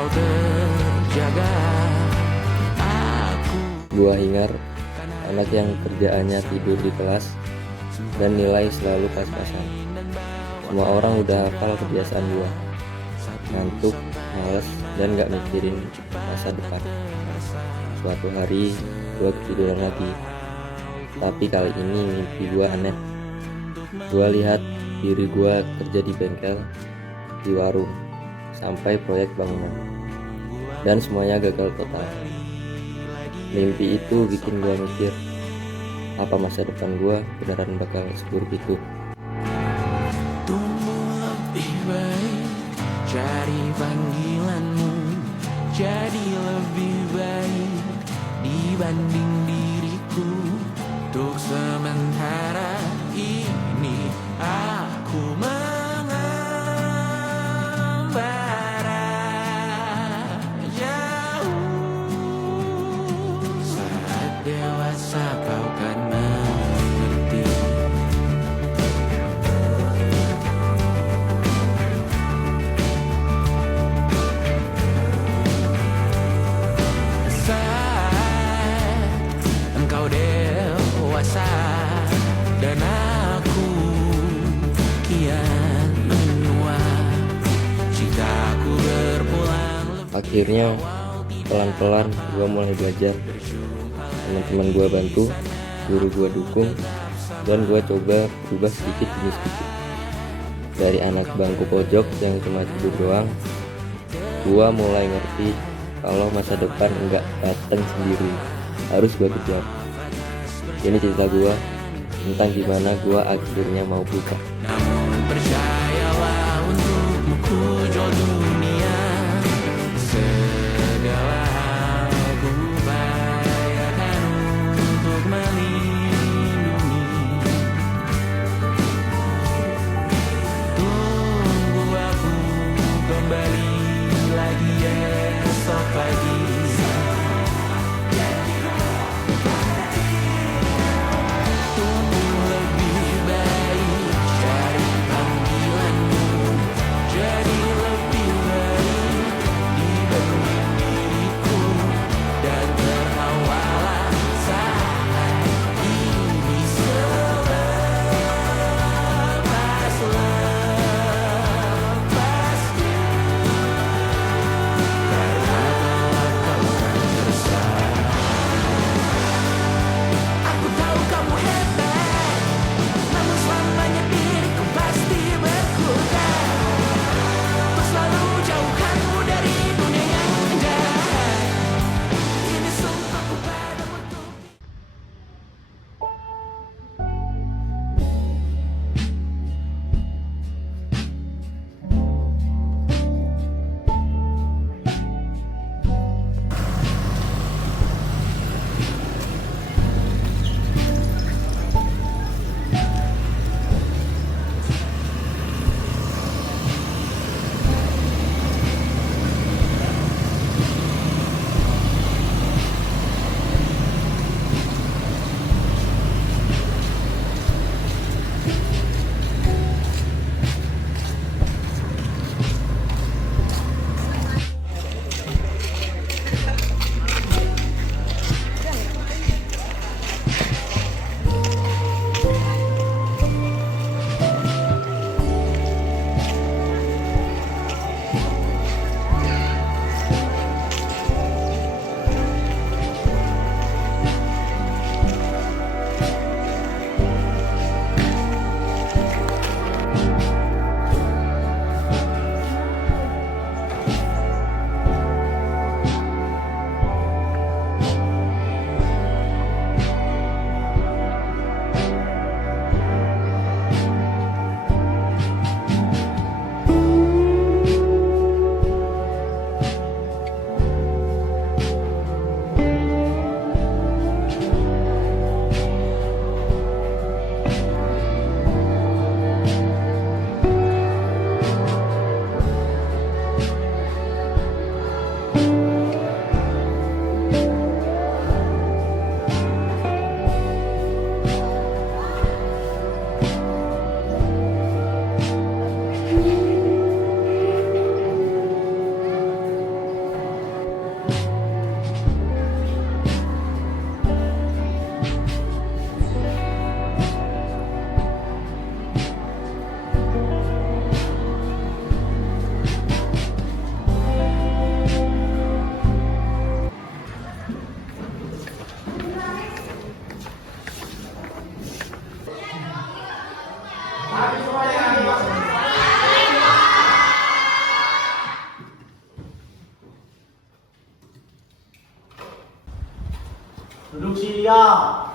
engkau terjaga. Gua Hingar, anak yang kerjaannya tidur di kelas dan nilai selalu pas-pasan. Semua orang udah hafal kebiasaan gua, ngantuk, males, dan gak mikirin masa depan. Suatu hari gua ketiduran lagi, tapi kali ini mimpi gua aneh. Gua lihat diri gua kerja di bengkel, di warung, sampai proyek bangunan, dan semuanya gagal total. Mimpi itu bikin gua mikir, apa masa depan gua beneran bakal seburuk itu? Tumbuh lebih baik, cari panggilanmu, jadi lebih baik dibanding diriku. Untuk sementara ini aku mengembara jauh. Saat dewasa kau kan mengerti. Saat engkau dewasa dan aku kian menua, citaku berpulang. Akhirnya pelan-pelan gua mulai belajar. Teman-teman gua bantu, guru gua dukung, dan gua coba berubah sedikit demi sedikit. Dari anak bangku pojok yang cuma tidur doang, gua mulai ngerti kalau masa depan enggak datang sendiri, harus gua kejar. Ini cerita gua tentang gimana gua akhirnya mau berubah. Namun percayalah, untukmu ku jual dunia, segala hal ku upayakan untuk melindungi. Tunggu aku kembali lagi esok pagi. Tumbuh lebih baik, cari panggilan. Duduk siap.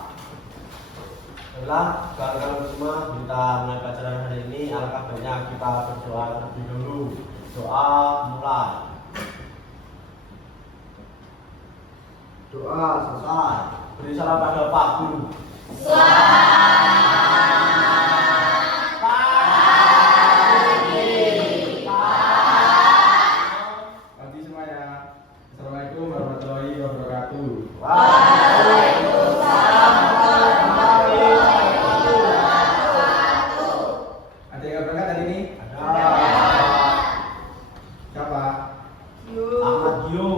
Baiklah, kawan-kawan semua, kita mulai pelajaran hari ini. Alangkah baiknya kita berdoa terlebih dahulu. Doa mulai. Doa selesai. Beri salam pada Pak Guru. Pagi semuanya. Assalamualaikum warahmatullahi wabarakatuh. Ada yang berangkat hari ini? Siapa? Ahmad Gio.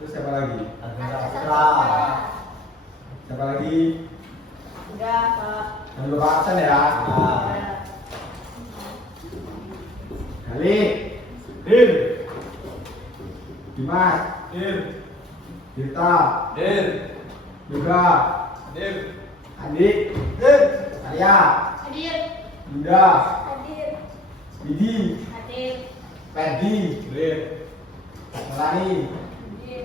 Terus siapa lagi? Arvinda Putra. Siapa lagi? Udah, Pak. Jangan lupa absen ya. Ali, Dir. Dimas, Dir. Dirta, Dir. Yoga, Dir. Andi, Dir. Arya, Hadir. Bunda, Hadir. Didi, Hadir. Ferdi, Dir. Melani, Hadir.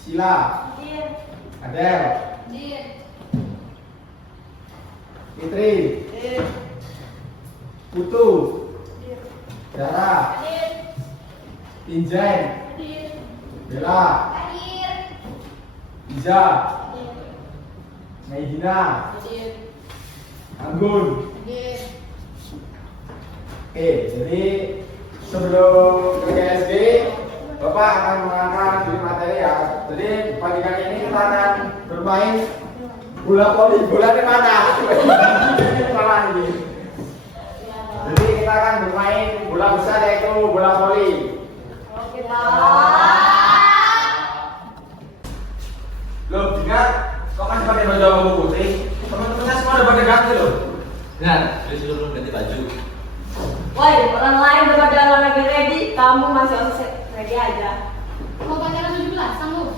Sila, Hadir. Adel, Hadir. Fitri, Hadir. Putu, Hadir. Dara, Hadir. Tinjen, Hadir. Bella, Hadir. Iza, Hadir. Naidina, Hadir. Anggun. Hadir. Oke, jadi sebelum ke GSG, Bapak akan mengangkat diri materi ya. Jadi pagi kali ini kita akan bermain bola voli. Bola di mana? Salah ini. Jadi kita akan bermain bola besar yaitu bola voli. Oke, Pak. Loh, dengar? Kok masih pakai baju abu putih? Teman-temannya semua udah pada ganti loh. Nah, dia sudah belum ganti baju. Woi, orang lain udah pada lagi ready, kamu masih harus ready aja. Mau pacaran 17-an lu?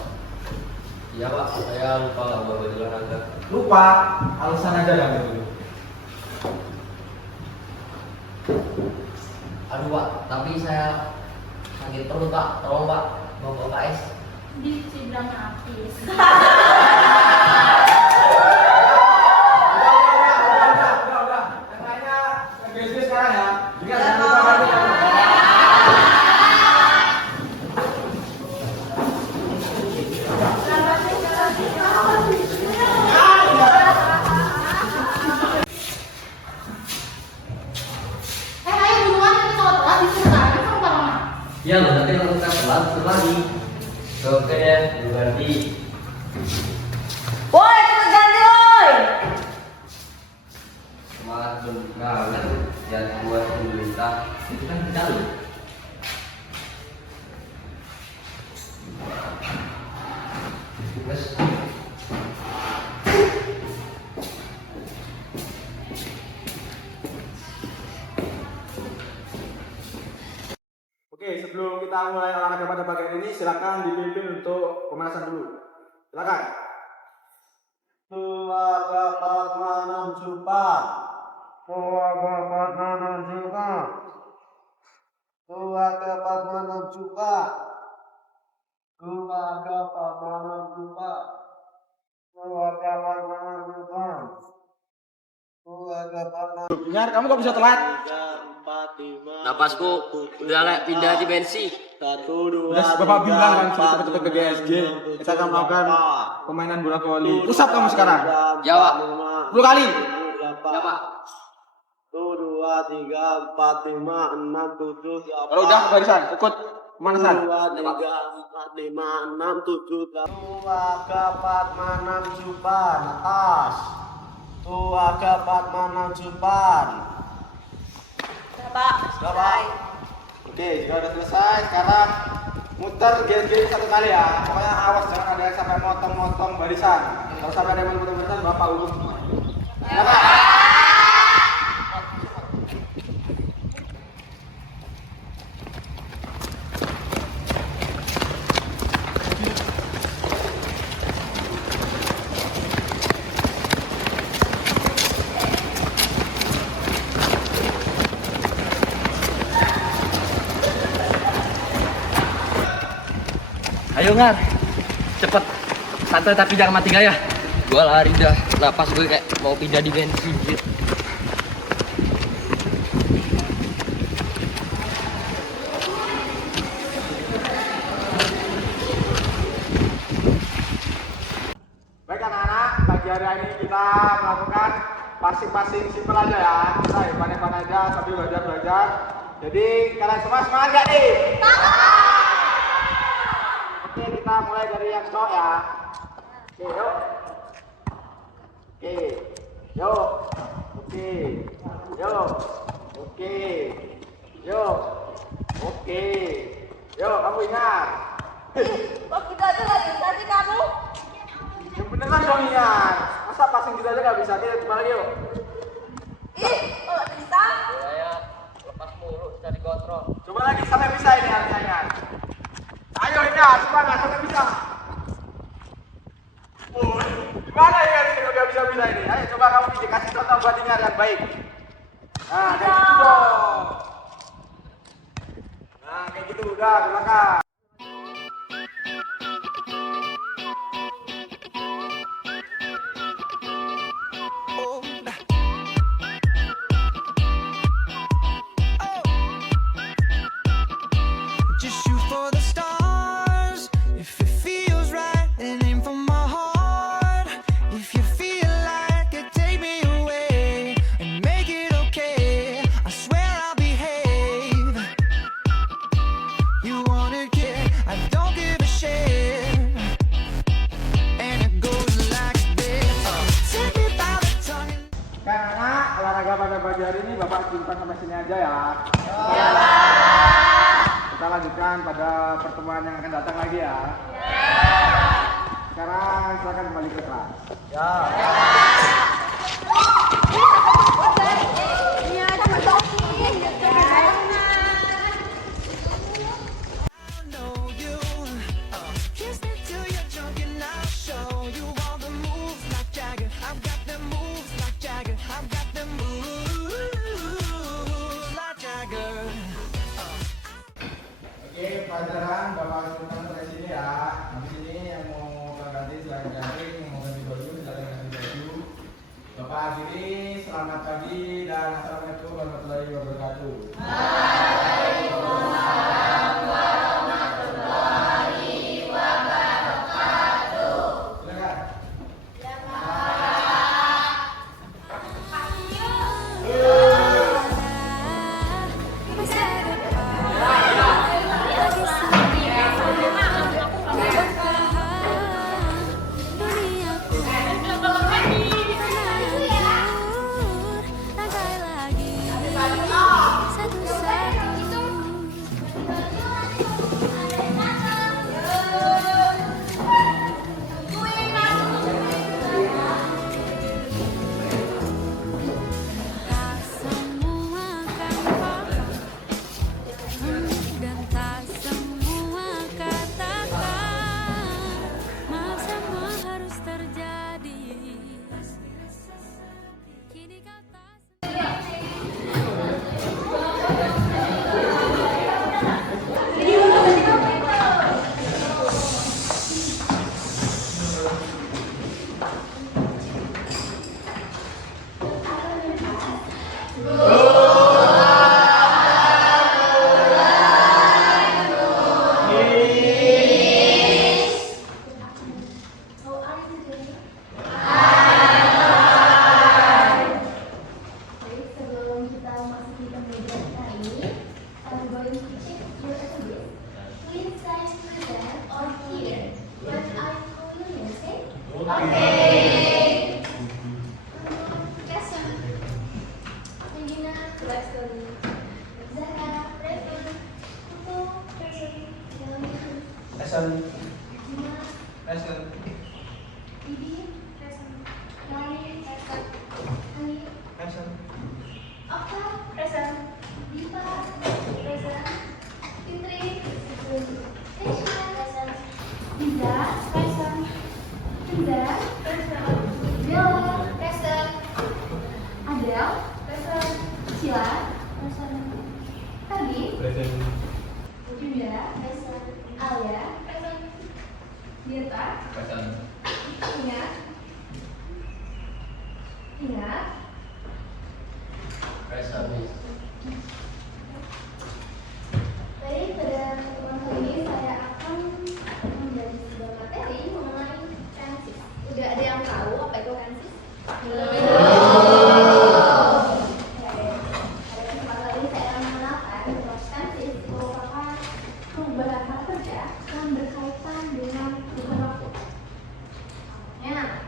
Iya Pak, saya lupa nggak bawa baju olahraga. Lupa, alasan aja kan itu. Aduh Pak, tapi saya sakit perut Pak, tolong Pak, mau ke KS. Di Cibrang habis. Udah. Yang lainnya ke GSG sekarang ya. Ingat jangan lupa ganti. Ayo buruan kita kalau telat disuruh tangan sama Pak Roma. Iya loh, nanti kalau kita telat lagi. Oke deh, ganti. Woi, cepet ganti, woi. Semangat berbanget, jangan buat pemerintah. Itu kan kita loh. Terus Oke, sebelum kita mulai olahraga pada bagian ini, silakan dipimpin untuk pemanasan dulu. Silakan. Tua dapat menanam jupan. Tua dapat menanam jupan. Tua dapat menanam jupan. Tua dapat menanam jupan. Tua dapat menanam jupan. Tua dapat menanam. Benar, kamu kok bisa telat? 3, 4, 5. napasku udah kayak pindah dimensi. 1, 2, Udah Bapak bilang kan suruh cepet-cepet ke GSG. Kita akan melakukan permainan bola voli. Pusat kamu sekarang. Ya, Pak. 10 kali. Ya Pak. 1, 2, 3, 4, 5, 6, 7, 8. Kalau udah barisan, ikut pemanasan. 2, 3, 4, 5, 6, 7, 8. Tua dapat menanam jupan atas. Tua dapat menanam jupan. Pak, Bapak. Oke, jika udah selesai, sekarang muter GSG satu kali ya. Pokoknya awas jangan ada yang sampai motong-motong barisan. Kalau sampai ada yang motong barisan, Bapak urus semua. Silakan. Ayo Ngar, cepet. santai tapi jangan mati gaya. Gue lari dah, napas gue kayak mau pindah dimensi gitu. Baik anak-anak, pagi hari ini kita melakukan passing-passing simple aja ya. Kita hebat-hebat aja sambil belajar-belajar. Jadi kalian semua semangat gak nih? Oke, kita mulai dari yang cowok ya. Oke, yuk. Oke, yuk. Oke, yuk. Oke, yuk. Oke, yuk. Kamu ingat? Kok gitu aja nggak bisa sih kamu? Yang bener kan dong ingat. Masa passing gitu aja gak bisa? Kita coba lagi yuk. Ih, kok nggak bisa? Ya, lepas mulu dari kontrol. Coba lagi sampai bisa ini harusnya ingat. Ayo ingat, semangat sampai bisa. Gimana ya ini udah bisa ini? Ayo coba kamu kasih contoh buat ingat yang baik. Nah, kayak gitu dong. Nah, kayak gitu udah, silakan. Just shoot for the stars if it feels right, and aim for my heart. If you feel like it, take me away and make it okay. I swear I'll behave. You wanna get, I don't give a shit. And it goes like this. Take me by the tongue. Karena olahraga pada pagi hari ini Bapak cukupkan sampai sini aja ya. Kita lanjutkan pada pertemuan yang akan datang lagi ya. Sekarang silakan kembali ke kelas. I know you. Kiss me till you're drunk and I'll show you all the moves like Jagger. I've got the moves like Jagger. I've got the moves like Jagger. Oke, pelajaran Bapak cukupkan sampai sini ya. Habis ini yang mau ganti silakan ganti, yang mau ganti baju silakan ganti baju. Bapak akhiri, selamat pagi dan assalamualaikum warahmatullahi wabarakatuh. Silakan. Tak semua kan paham, dan tak semua katakan, maaf semua harus terjadi. Kini kata Sebelum kita masuki pembelajaran kali ini, I'm going to check your attendance. Please sign present or here. When I call you, you say, okay. Present. Regina, present. Zahra, present. Putu, present. Lesson. Dimas, Lesson. Bibi, present. Lani, present. Ani, Lesson. Okta, present. Diva, present. Fitri, present. Krisna, present. Diza, present. Indra, present. Bella, present. Adel, present. Sheila, present. Tadi, Present. Yunda, present. Alia, present. Dirta, Present. Ingat. Ingat. Baik, pada pertemuan kali ini saya akan menjadi sebuah materi mengenai tensis. Udah ada yang tahu apa itu tensis? Pada kesempatan kali ini saya akan mengenalkan bahwa tensis merupakan perubahan kata kerja yang berkaitan dengan perubahan waktu. Contohnya,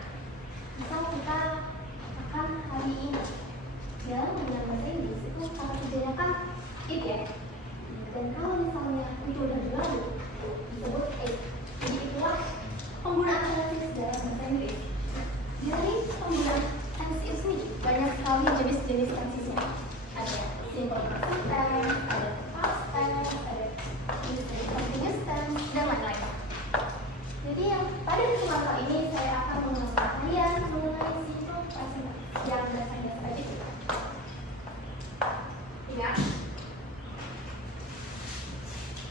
misal kita akan hari ini dalam bahasa Inggris itu kata kerjanya kan it ya. Dan kalau misalnya itu udah berlalu disebut it. Jadi itulah penggunaan tenses dalam bahasa Inggris. Dari penggunaan tenses ini banyak sekali jenis-jenis tensesnya. Ada simple present tense, ada past tense, ada continuous tense, dan lain-lain. Jadi yang pada kesempatan ini saya akan mengenalkan kalian mengenai simple present tense yang biasanya seperti itu. Ingat?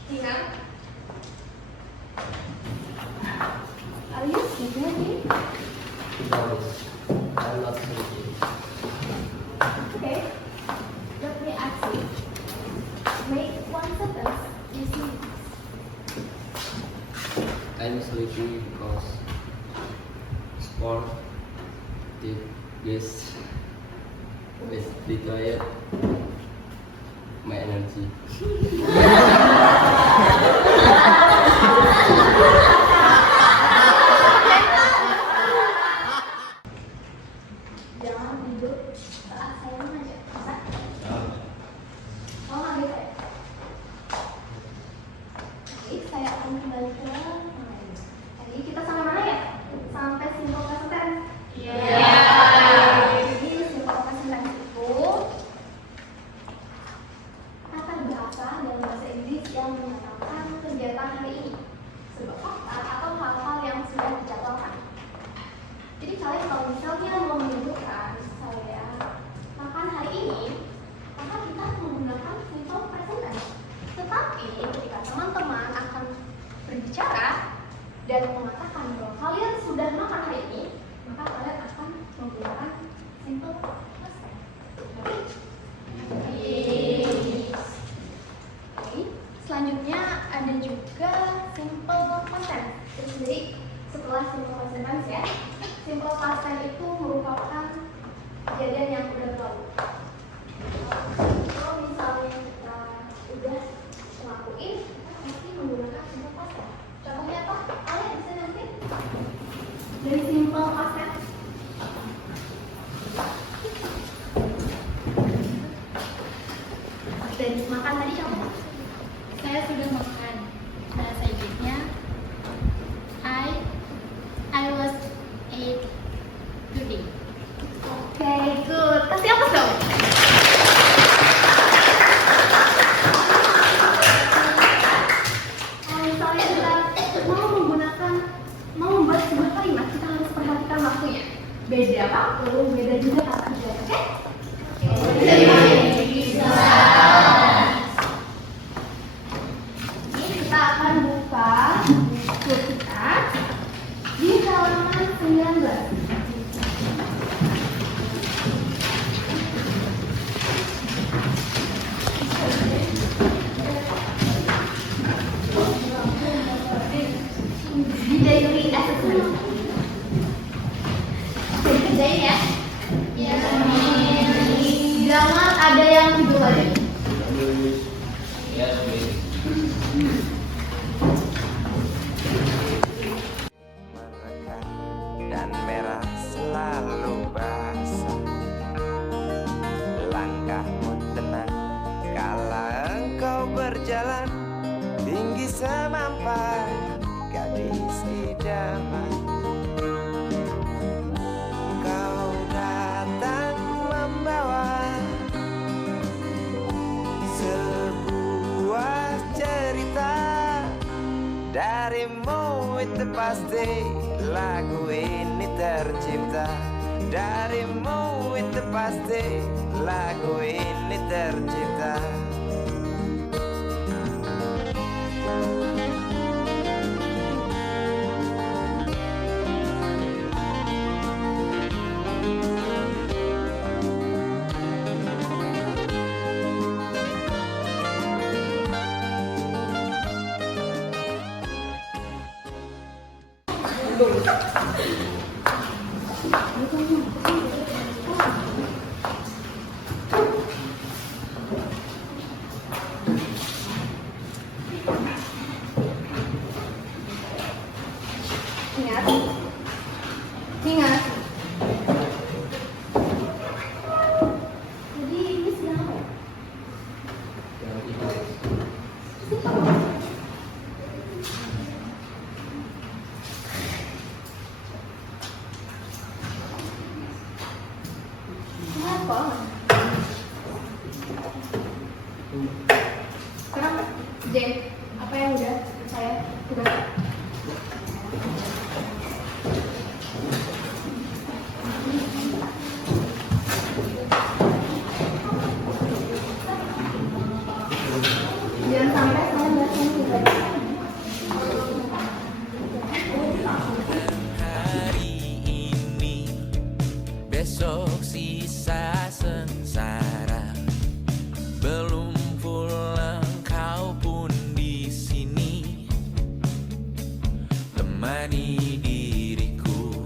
Ingat? Are you sleeping? I'm not sleeping. Okay. Let me ask you. Make one sentence using I'm sleepy because sport did this with required my energy. jangan tidur saat saya mengajak. Bisa? Oh, nggak bisa ya? Baik, saya akan kembali ke mana ini? Tadi kita sampai mana ya? Sampai simple present tense. Jadi simple present tense itu kata bahasa dalam bahasa Inggris yang menyatakan kegiatan hari ini, sebuah fakta atau hal-hal yang sudah dijadwalkan. Jadi kalian kalau misalnya mau menyebutkan saya makan hari ini, maka kita menggunakan simple present tense. Tetapi ketika teman-teman akan berbicara dan mengatakan bahwa kalian sudah makan hari ini, maka kalian akan menggunakan simple past tense. Oke. Selanjutnya ada juga simple past tense. Terus jadi setelah simple past tense ya, simple past tense itu merupakan kejadian yang udah berlalu. Kalau misalnya kita udah ngelakuin, kita pasti menggunakan simple past tense. Contohnya apa? Kalian bisa nanti dari simple past tense. Dari makan tadi contoh. Saya sudah makan. Bahasa Inggrisnya I was ate today. Oke, good. Kasih apa dong? Kalau misalnya kita mau membuat sebuah kalimat, kita harus perhatikan waktunya. Beda waktu, beda juga kata kerja, oke? Ini kita akan buka buku kita di halaman 19. Di daily assessment. Oke, dikerjain ya. Jangan ada yang tidur lagi. Yes, please. Merekah dan merah selalu basah. Langkahmu tenang kala engkau berjalan, tinggi semampai gadis idaman. Kau datang membawa sebuah cerita. Darimu itu pasti lagu ini tercipta. Darimu itu pasti lagu ini tercipta. Ingat. Ingat. Jadi ini sedang apa? Kenapa? Sekarang J, apa yang udah saya udah jangan sampai saya nggak sentuh. Hari ini, besok sisa sengsara. Belum pulang kau pun di sini, temani diriku.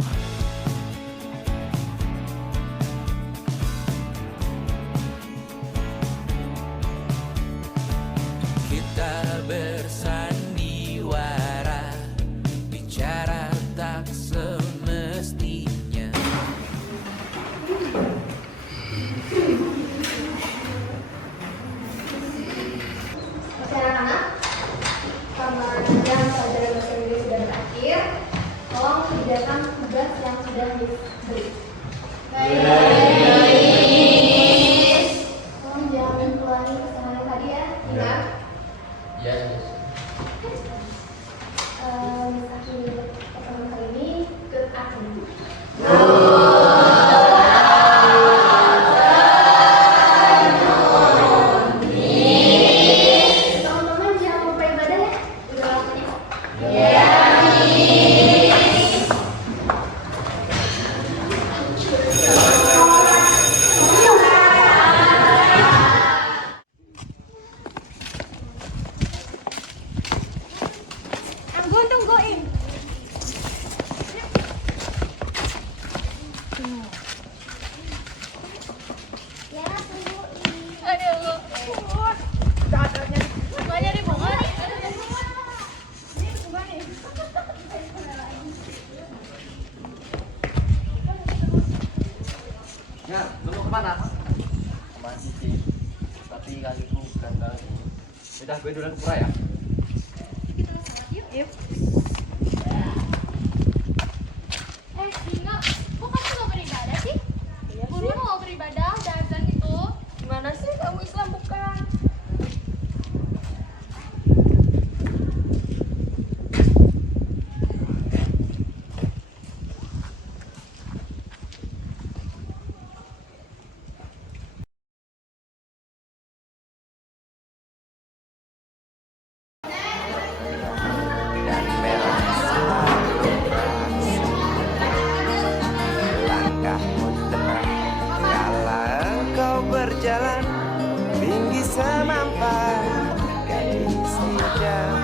Kita bersandiwara, bicara tak semestinya. Oke anak-anak, karena jam pelajaran bahasa Inggris sudah berakhir, tolong kerjakan tugas yang sudah diberi. Tolong jangan ulangi kesalahan tadi ya, ingat. Yes, yes. Miss Aki pertemuan kali ini good afternoon. Teman-teman jangan lupa ibadah ya. Udah waktunya. I'm going to go in. Ya, tungguin. Aduh. Dadanya. Semuanya dibuka nih. Ini bukan nih. Ya, lu mau kemana? Kemana sih? Tapi kali itu bukan kali. Udah, gue duluan ke pura ya. Kita sholat yuk. Yuk. Dina, kok kamu gak beribadah sih? Guru mau beribadah, udah azan itu. Gimana sih kamu Islam bukan? Dan memang selalu langkahmu tenang kala engkau berjalan tinggi semampai gadis hijau.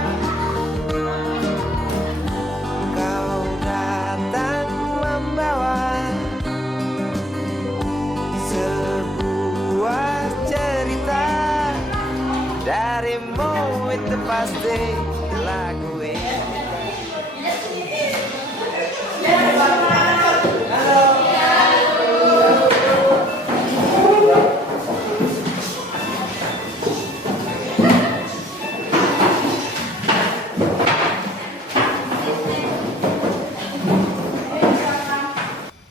Kau datang membawa sebuah cerita darimu, itu pasti lagu ini.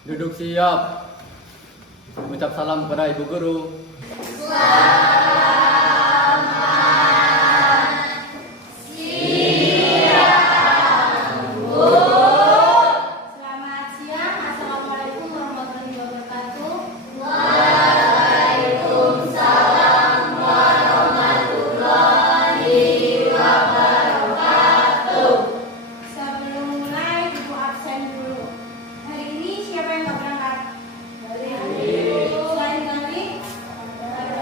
Duduk siap. Ucap salam kepada Ibu Guru. Selamat siang. Assalamualaikum warahmatullahi wabarakatuh. Sebelum mulai, ibu absen dulu. Hari ini siapa yang nggak berangkat? Selain kami, ada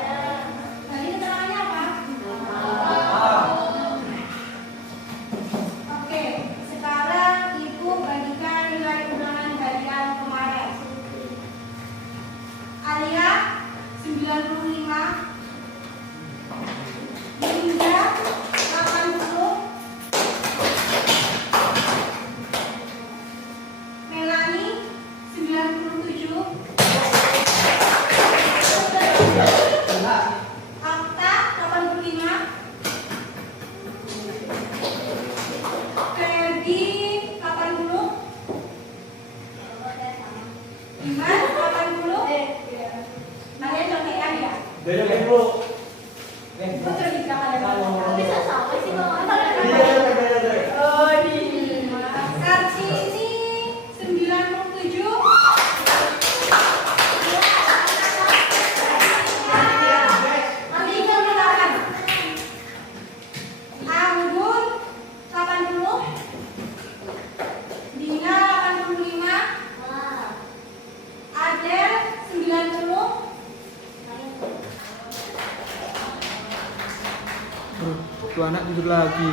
tuh anak tidur lagi.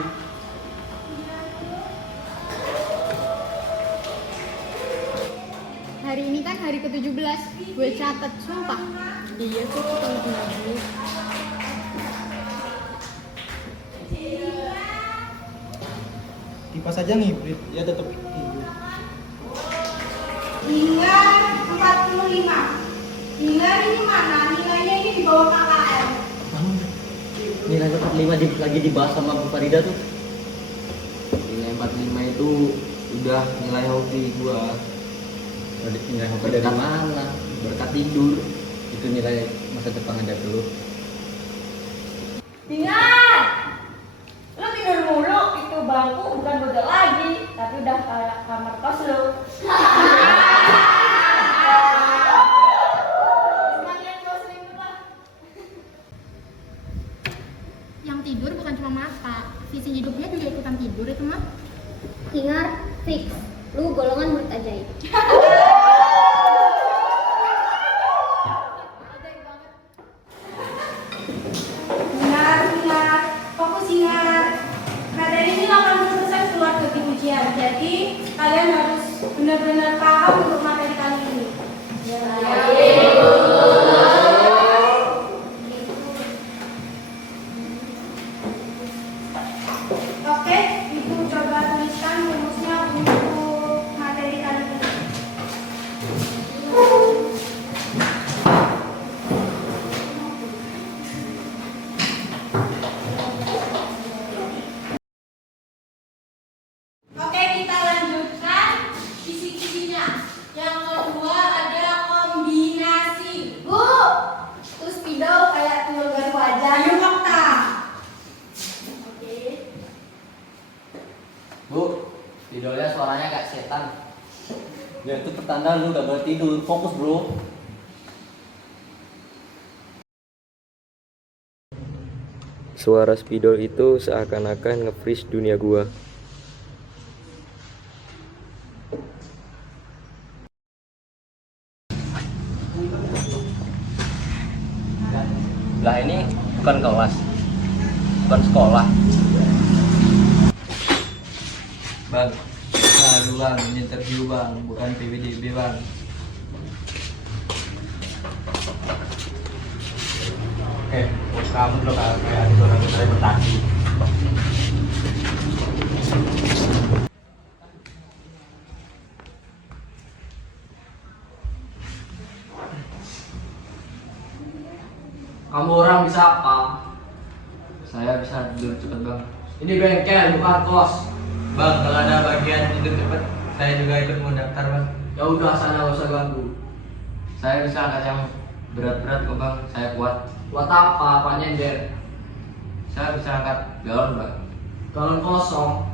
Hari ini kan hari ke-17. Gue catet, sumpah. Iya tuh kalau dulu. Kipas aja ngibrit, ya tetap tidur. Hingga 45. Hingga ini mana? Nilainya ini di bawah KKM. Nilai 45 lagi dibahas sama Bu Farida tuh. Nilai 45 itu udah nilai hoki gua. Nilai hoki dari mana? Berkat tidur. Itu nilai masa depan aja dulu. Ingat! Lu tidur mulu, itu bangku bukan bocor lagi, tapi udah kayak kamar kos lu. Sekalian gue selimut lah. Yang tidur bukan cuma mata, visi hidupnya juga ikutan tidur itu mah. Hingar, fix. Lu golongan murid ajaib. Hingar. Fokus hingar. Materi ini 80% keluar dari ujian. Jadi kalian harus benar-benar paham untuk materi kali ini. Oke, Ibu coba tuliskan rumusnya untuk materi kali ini. Oke, kita lanjutkan kisi-kisinya. Yang kedua ada kombinasi. Bu, terus spidol kayak telur garu aja. Yuk, fakta. Oke. Bu, tidurnya suaranya kayak setan. Ya itu pertanda lu gak boleh tidur. Fokus bro. Suara spidol itu seakan-akan nge-freeze dunia gua. Lah ini bukan kelas, bukan sekolah. Bang, aduh bang, ini interview bang, bukan PWDB bang. Kamu tuh kayak ada orang yang bertaki. Kamu orang bisa apa? Saya bisa tidur cepet bang. Ini bengkel bukan kos. Bang, kalau ada bagian tidur cepet, saya juga ikut mau daftar bang. Ya udah sana gak usah ganggu. Saya bisa angkat yang berat-berat kok bang, saya kuat. Buat apa? Apa nyender? Saya bisa angkat galon bang. Galon kosong.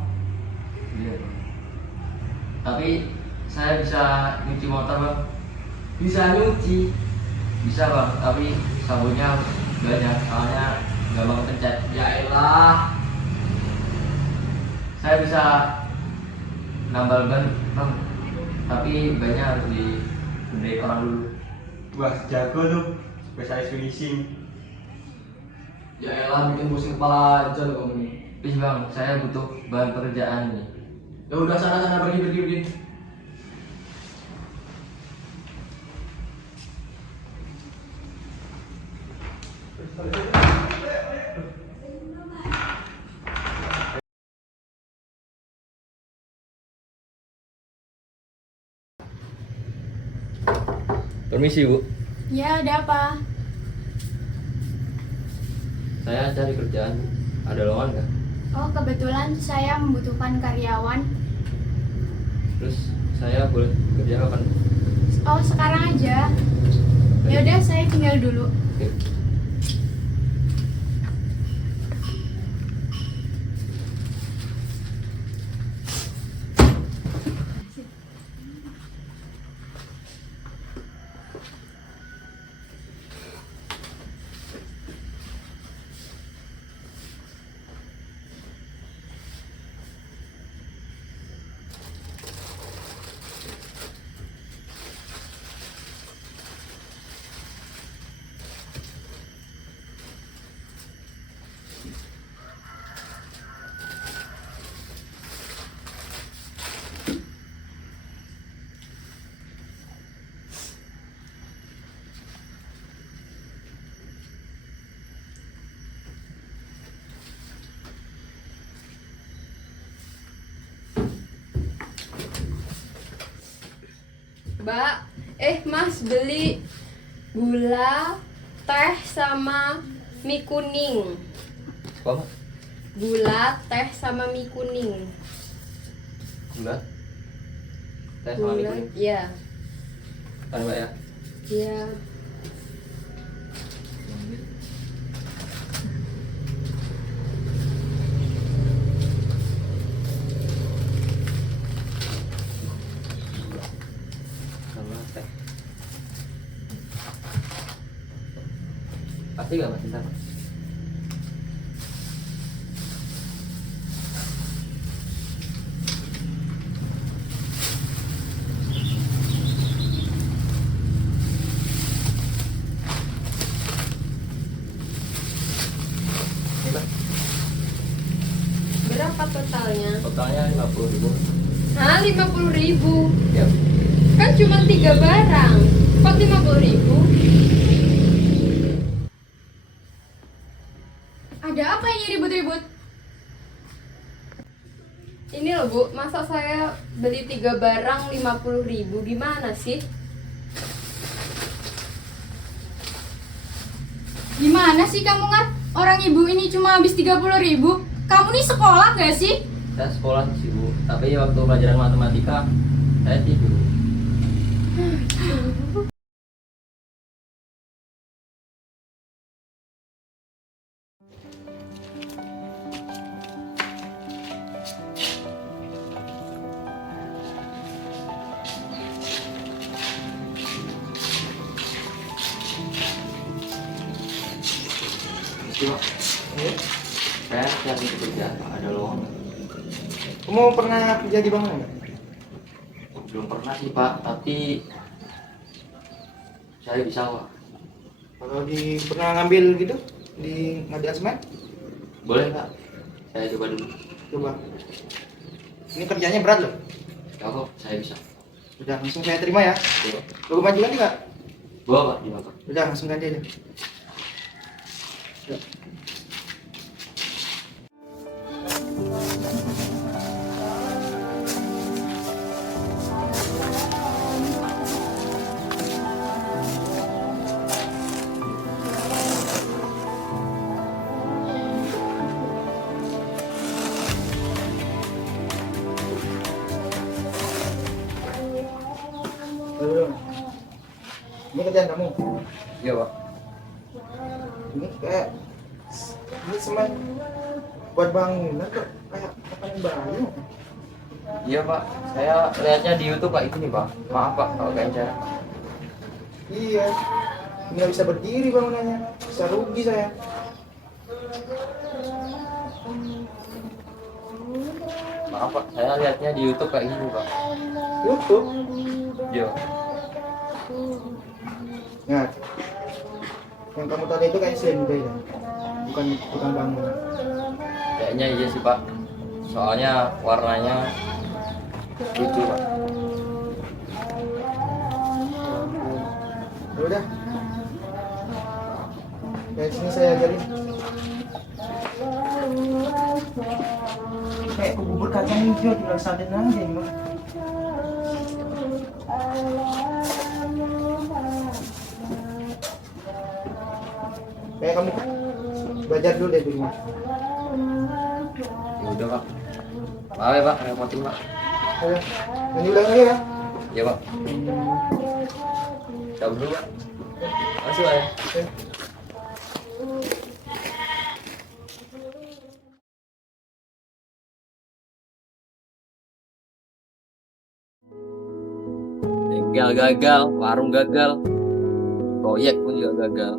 Iya bang. Tapi saya bisa nyuci motor bang. Bisa nyuci. Bisa bang, tapi sabunnya banyak, soalnya gampang pencet. Ya elah. Saya bisa nambal ban bang, tapi banyak harus dibenerin orang dulu. Wah, jago tuh. Spesialis finishing. Ya elah bikin pusing kepala aja lo kamu ini. Please bang, saya butuh bahan pekerjaan nih. Ya udah sana pergi. Permisi bu, Ya, ada apa? saya cari kerjaan, ada lowongan nggak? Oh, kebetulan saya membutuhkan karyawan. Terus saya boleh kerja kapan? Oh, sekarang aja. Ya udah, saya tinggal dulu. Oke. Mbak, Mas beli gula, teh sama mie kuning. Apa? Gula, teh sama mie kuning. Gula? Teh sama mie Gula, kuning? iya. Kan Mbak ya? Iya. Sama teh. Pasti nggak Mas sama? Ini Mbak, Berapa totalnya? totalnya 50.000. Hah, 50.000? Ya. Kan cuma 3 barang. Kok 50.000? Ada apa ini ribut-ribut? Ini loh Bu, masa saya beli 3 barang 50.000? Gimana sih? Gimana sih kamu, Ngat? Orang ibu ini cuma habis 30.000. Kamu nih sekolah gak sih? Saya sekolah sih Bu, tapi waktu pelajaran matematika saya tidur. Cuma, saya cari kerja, ada lowongan. Kamu pernah kerja di bangunan nggak? Belum pernah sih Pak, tapi saya bisa Pak. Kalau pernah ngambil gitu di ngambil semen? Boleh Pak, saya coba dulu. Coba. Ini kerjanya berat loh. Ya kok, saya bisa. Udah langsung saya terima ya. Coba. Logo baju ganti nggak? Bawa Pak, di Bapak. Udah langsung ganti aja. Ya. Ini kerjaan kamu. Iya Pak. Ini kayak ini semen buat bangunan kok kayak kapan baru. Iya Pak, saya lihatnya di YouTube Pak, itu nih Pak. Maaf Pak kalau kayak cara. Iya. Ini nggak bisa berdiri bangunannya. Bisa rugi saya. Maaf Pak, saya lihatnya di YouTube kayak gini Pak. YouTube. Iya. Ingat. Yang kamu tadi itu kayak SMB ya. Bukan tukang bangunan. Kayaknya iya sih Pak. Soalnya warnanya lucu Pak. Ya udah. Dari sini saya ajarin. Kayak bubur kacang hijau tinggal sarden aja ini mah. Kayak kamu belajar dulu deh di rumah. Ya udah Pak. Maaf ya Pak, repotin Pak. Ayo, nanti ulang lagi ya. Iya Pak. Cabut dulu Pak. Makasih Pak ya. Oke. Bengkel gagal, warung gagal, proyek pun juga gagal.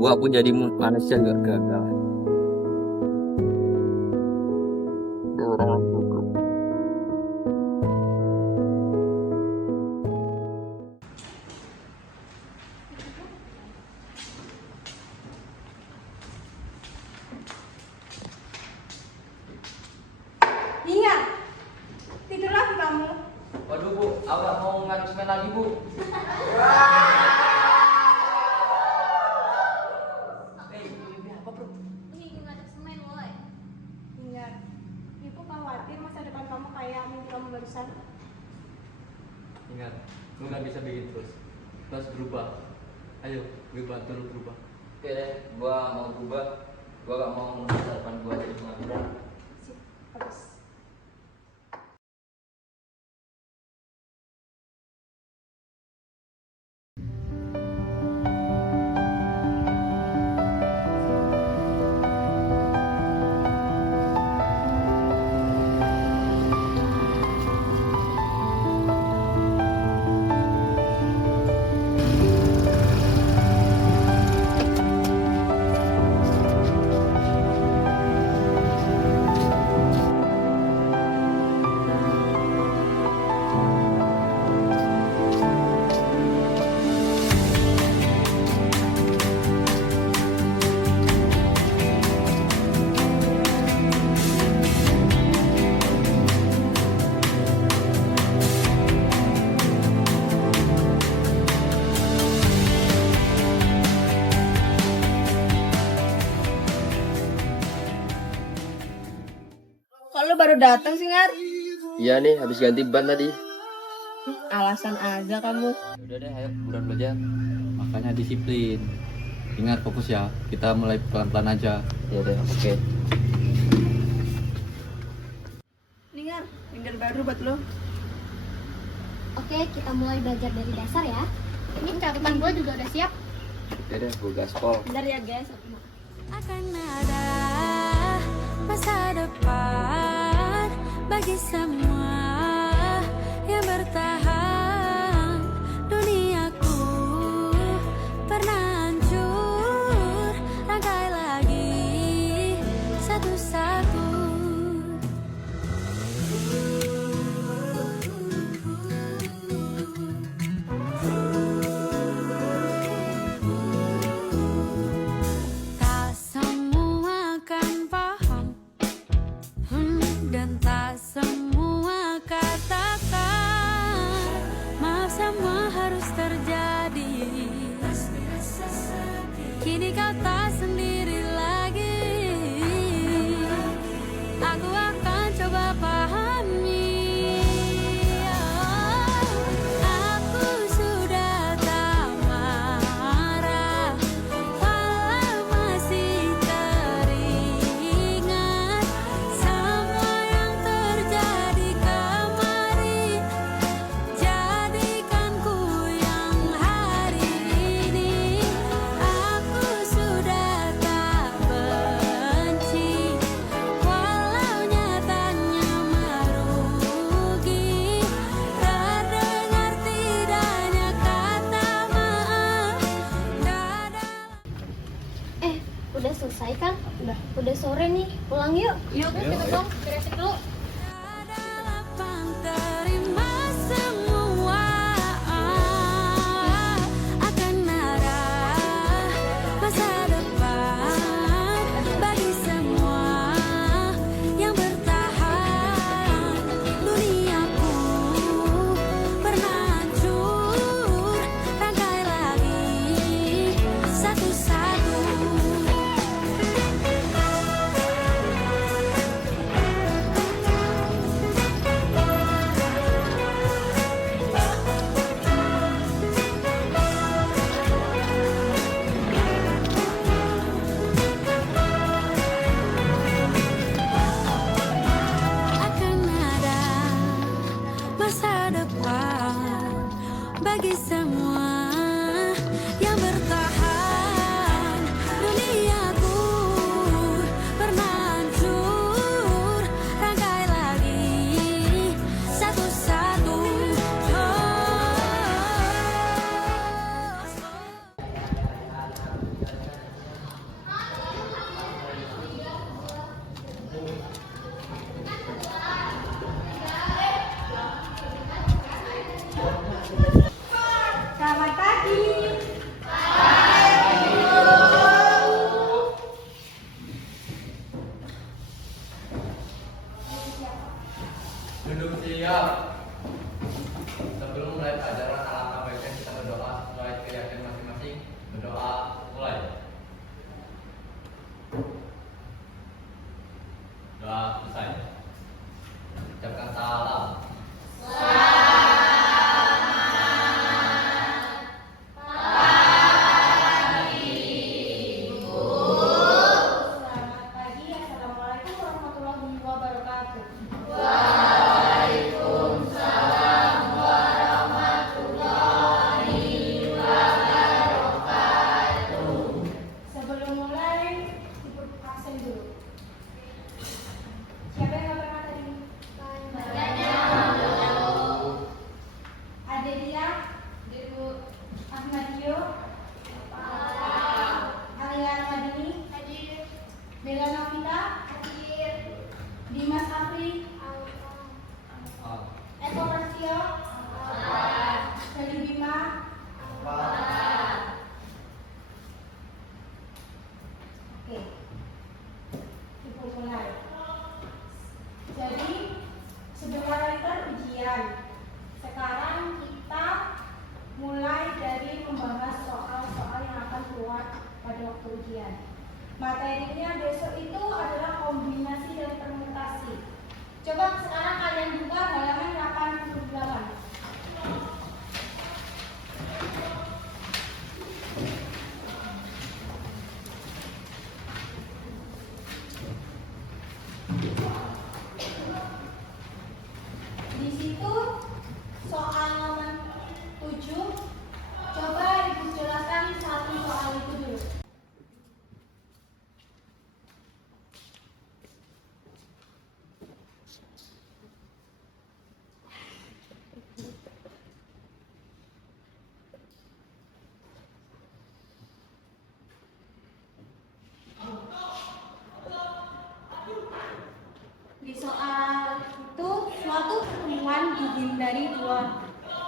Gua pun jadi manusia juga gagal. Iya. Tidur lagi kamu. Waduh Bu, awak mau ngaduk semen lagi Bu. Ini ngadep semen, woi. Ingat, ibu khawatir Ingat, lu nggak bisa bikin terus. Lu harus berubah. Ayo, gue bantu lu berubah. Oke deh, gua mau berubah. Gua gak mau menulis harapan gua jadi pengangguran. Kok lu baru datang sih, Ngar? Iya nih, habis ganti ban tadi. Alasan aja kamu. Udah deh, ayo buruan belajar. Makanya disiplin. Ingat fokus ya. Kita mulai pelan-pelan aja. Ya deh, oke. Nih, Ngar, finger baru buat lu. Oke, kita mulai belajar dari dasar ya. Ini catatan gue juga udah siap. Ya deh, gua gaspol. Bentar ya, guys. Akan ada masa depan bagi semua yang bertahan. Duniaku pernah hancur, rangkai lagi satu-satu. Tak semua akan paham, dan tak semua katakan maaf, semua harus terjadi. Kini kau tak sendiri lagi. Aku akan coba pahami. Aku sudah tak marah, walau masih teringat semua yang terjadi kemarin. Jadikan ku yang hari ini. Aku sudah tak benci, walau nyatanya merugi. Terdengar tidaknya kata maaf. Udah selesai kan? Udah sore nih, pulang yuk. Yuk, kita dong, beresin dulu. lapang terima semua. Akan ada masa depan bagi semua yang bertahan. Duniaku pernah hancur, rangkai lagi satu-satu. Akan ada masa depan bagi semua yang bertahan. Duniaku pernah hancur, rangkai lagi satu-satu. Selamat pagi. Duduk siap. Sebelum mulai pelajaran, alangkah baiknya kita berdoa sesuai keyakinan masing-masing. Berdoa, mulai. Doa selesai. Ucapkan salam. Delia Novita, Dimas Afri, Eko Prasetyo, Dali Bima, oke, ibu mulai. Jadi sebentar lagi ujian. Sekarang kita mulai dari membahas soal-soal yang akan keluar pada waktu ujian. Materinya besok itu adalah kombinasi dan permutasi. Coba sekarang kalian buka halaman 88. Di situ soal nomor 7. Coba Ibu jelaskan satu soal itu dulu. Di soal itu suatu pertemuan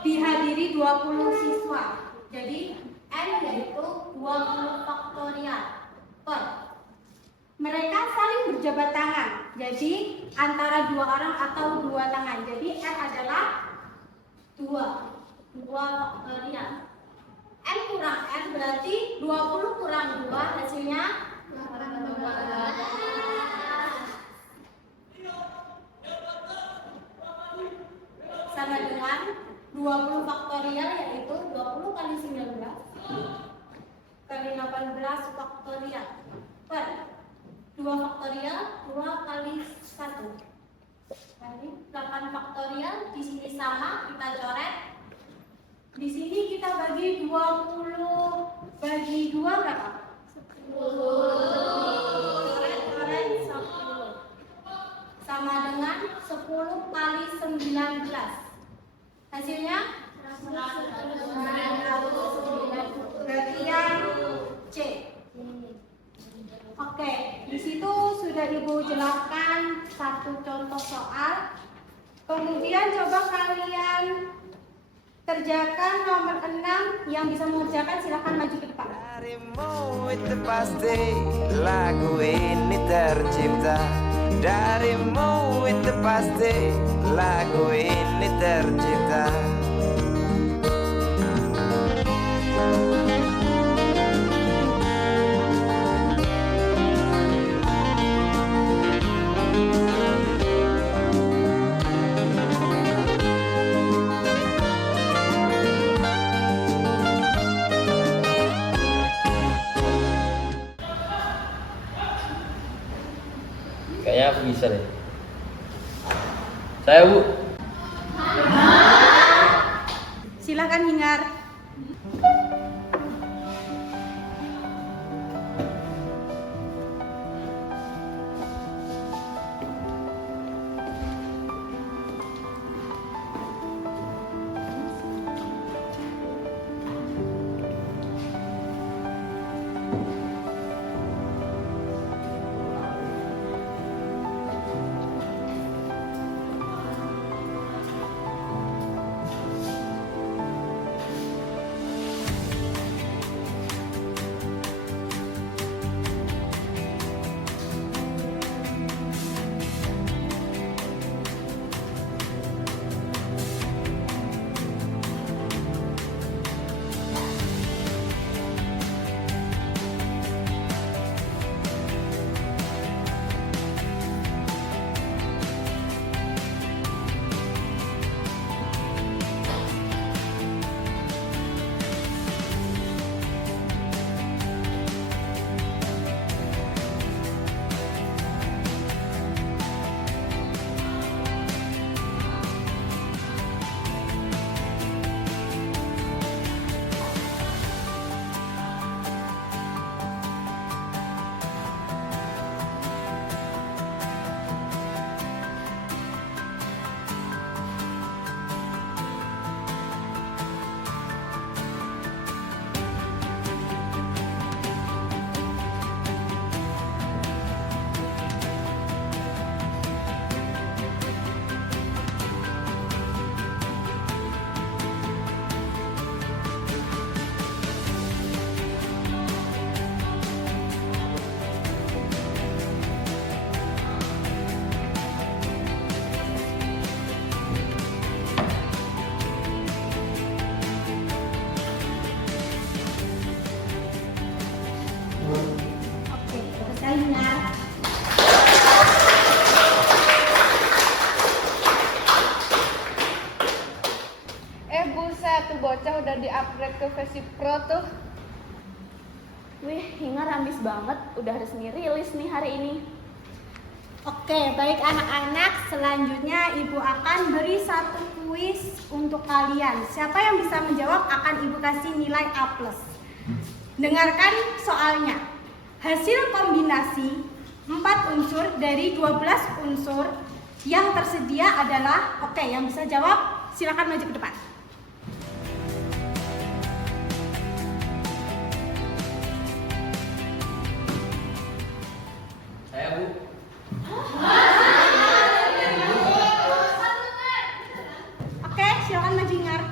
dihadiri 20 siswa. Jadi N yaitu 20 faktorial per. Mereka saling berjabat tangan. Jadi antara dua orang atau dua tangan. Jadi N adalah 2 faktorial. N kurang N berarti 20 kurang 2 hasilnya 18. Sama dengan 20 faktorial yaitu 20 kali 19 kali 18 faktorial per 2 faktorial 2 kali 1 kali 8 faktorial. Di sini sama, kita coret. Di sini kita bagi 20 bagi 2 berapa? 10. Coret 10 sama dengan 10 kali 19. Hasilnya 190. Berarti yang C. Oke, di situ sudah Ibu jelaskan satu contoh soal. Kemudian coba kalian kerjakan nomor 6. Yang bisa mengerjakan silahkan maju ke depan. Darimu itu pasti lagu ini tercipta. Darimu itu pasti lagu ini tercipta. Kayaknya aku bisa deh. Saya Bu. Silahkan hingar. upgrade ke versi Pro tuh. Wih, Hingar ambis banget, udah resmi rilis nih hari ini. Oke, baik anak-anak, selanjutnya Ibu akan beri satu kuis untuk kalian. Siapa yang bisa menjawab akan Ibu kasih nilai A+. Dengarkan soalnya. Hasil kombinasi 4 unsur dari 12 unsur yang tersedia adalah, oke, yang bisa jawab silakan maju ke depan. Saya, Bu. Oke, silakan maju Hingar.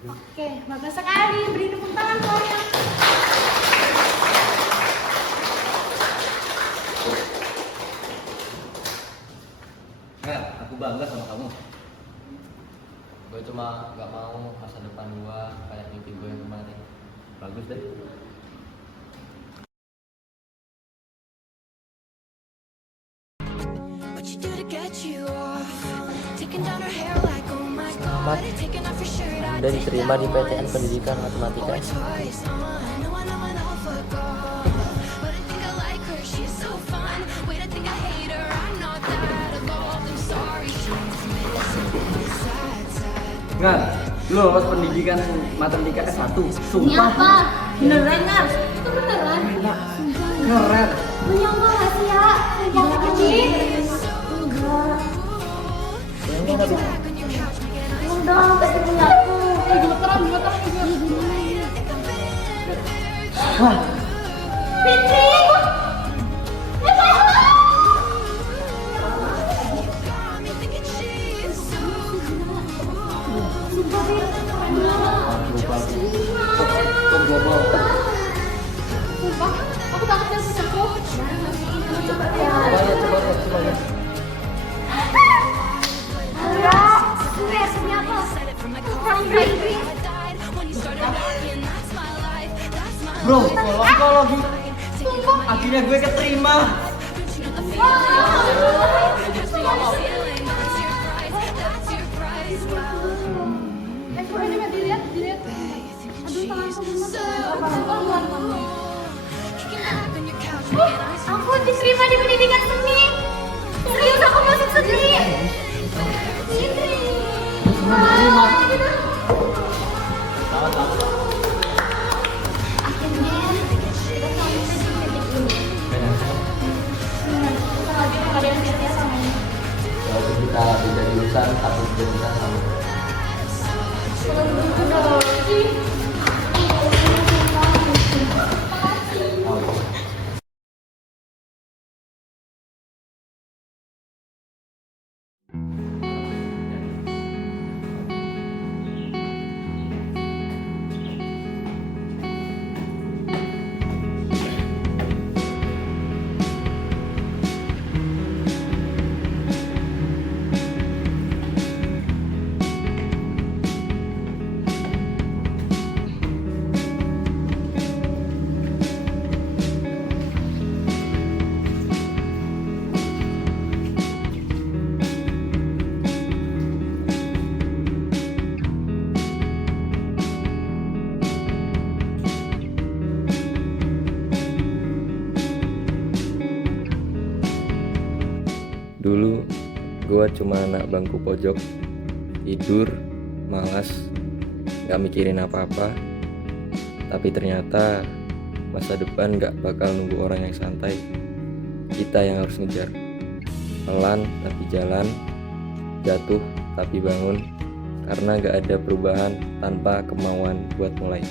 Oke, bagus sekali. Beri tepuk tangan semuanya. Nggak, aku bangga sama kamu. Gue cuma gak mau masa depan gue kayak mimpi gue yang kemarin. Bagus deh. What you do to get you off? Taking down her hair like, oh my god. Taking off your shirt, I Dan diterima di PTN Pendidikan Matematika. twice. No, I know I'll forgot. But I think I like her, she's so fun. Wait, I think I hate her, I'm not that evolved. I'm sorry, she's missing sad, sad. Nggak, lu lolos pendidikan matematika S1. Ini Sumpah. apa? Beneran Ngar? Itu beneran? Keren. Menyangka gak sih ya? Sumpah kecil. Enggak. Ini nggak bisa. Udah, kasih punya aku. Gemeteran juga. Fitri! Sumpah, aku takut dia punya aku. Coba ya. Coba lihat. Enggak. Ini apa? Kurang baby. Bro, tolong lagi. Akhirnya gue keterima. Coba dilihat. Aduh, tanganku gemeter. Aku diterima di pendidikan seni. Serius aku masuk seni. Fitri. Akhirnya kita sampai di titik ini. Kita lagi ada yang setia sama ini. Walaupun kita beda jurusan, tapi kita sama. Dulu gue cuma anak bangku pojok, tidur, malas, gak mikirin apa-apa. Tapi ternyata masa depan gak bakal nunggu orang yang santai. Kita yang harus ngejar. Pelan tapi jalan, jatuh tapi bangun. Karena gak ada perubahan tanpa kemauan buat mulai.